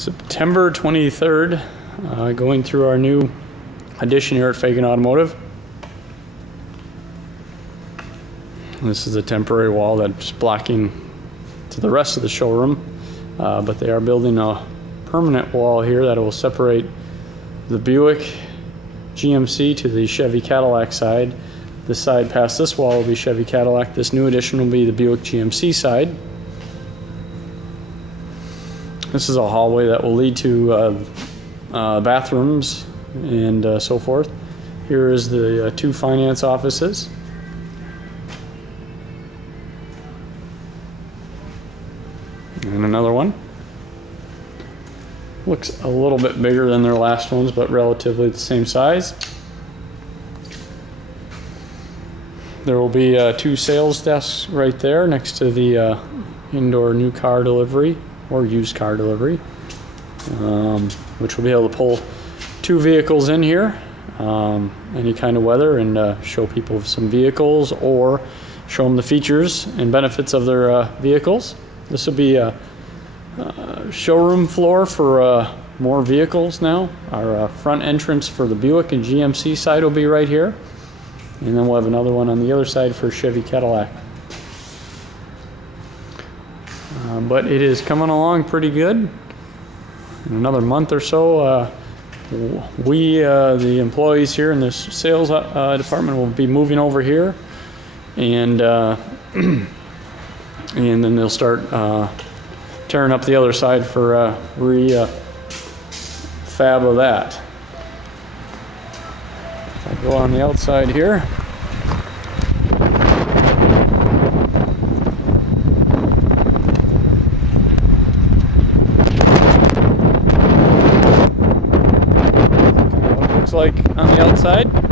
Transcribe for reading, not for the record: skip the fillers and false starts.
September 23rd, going through our new addition here at Fagan Automotive. This is a temporary wall that's blocking to the rest of the showroom, but they are building a permanent wall here that will separate the Buick GMC to the Chevy Cadillac side. This side past this wall will be Chevy Cadillac. This new addition will be the Buick GMC side. This is a hallway that will lead to bathrooms and so forth. Here is the two finance offices. And another one. Looks a little bit bigger than their last ones, but relatively the same size. There will be two sales desks right there next to the indoor new car delivery or used car delivery, which will be able to pull two vehicles in here, any kind of weather, and show people some vehicles or show them the features and benefits of their vehicles. This will be a showroom floor for more vehicles now. Our front entrance for the Buick and GMC side will be right here, and then we'll have another one on the other side for Chevy Cadillac. But it is coming along pretty good. In another month or so, we, the employees here in this sales department, will be moving over here, and and then they'll start tearing up the other side for fab of that. If I go on the outside here, like on the outside.